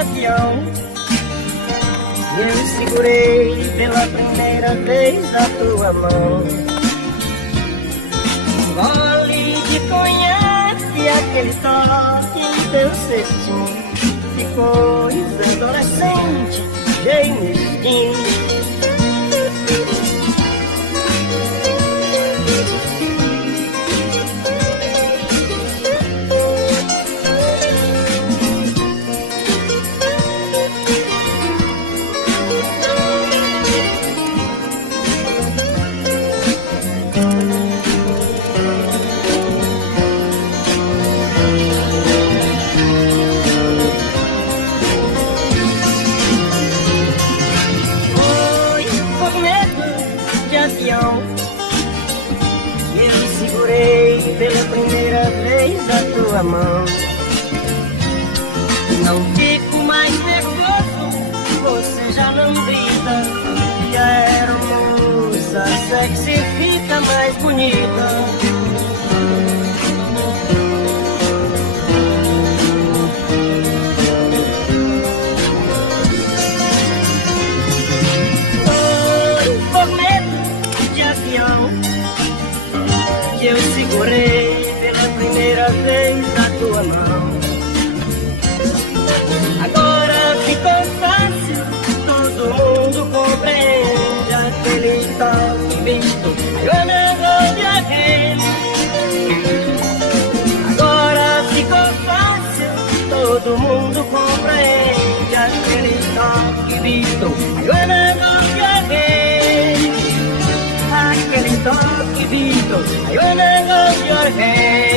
avião. Eu segurei pela primeira vez a tua mão. Um gole de conhaque e aquele toque em teu cestinho. Que coisa adolescente, jeito mesquinho. Eu segurei pela primeira vez a tua mão. Não fico mais nervoso, você já não grita. E a aeromoça sexy fica mais bonita. Que eu segurei pela primeira vez a tua mão. Agora ficou fácil, todo mundo compreende aquele toque visto. Eu não de alguém. Agora ficou fácil, todo mundo compreende aquele toque visto. Eu não de alguém. Aquele toque visto, eu não de alguém.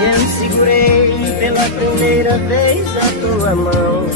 Eu segurei pela primeira vez a tua mão.